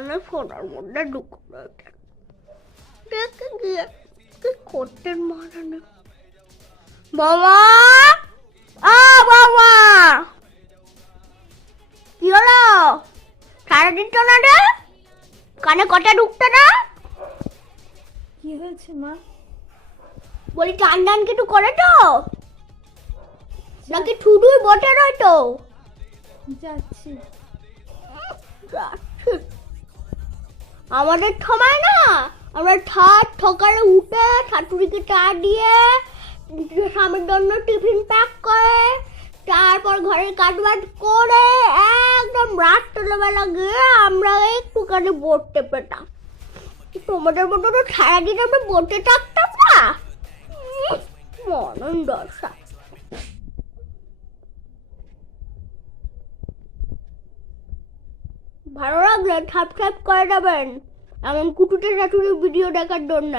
কারণে ফোনের মধ্যে ঢুকলো দেখে গিয়ে কি করতেন মহারানা। বাবা বাবা কি হলো? সারা দিন তো না রে, কানে কথা ঢুকতো না? কি হয়েছে মা? বলি টান টান কিছু করে তো নাকি শুধুই বটে নয় তো? যাচ্ছি। আমাদের সময় না আমরা সকালে উঠে শাশুড়িকে চা দিয়ে স্বামীর জন্য টিফিন প্যাক করে তারপর ঘরের কাজবাজ করে একদম রাত্রেবেলা গিয়ে আমরা একটুখানি বসতে পেতাম। তোমাদের মতো তো সারাদিন আমরা বসে থাকতাম না। মনন দশা। ভালো লাগলে সাবস্ক্রাইব করে দেবেন এমন কুটুটে শাশুড়ির ভিডিও দেখার জন্য।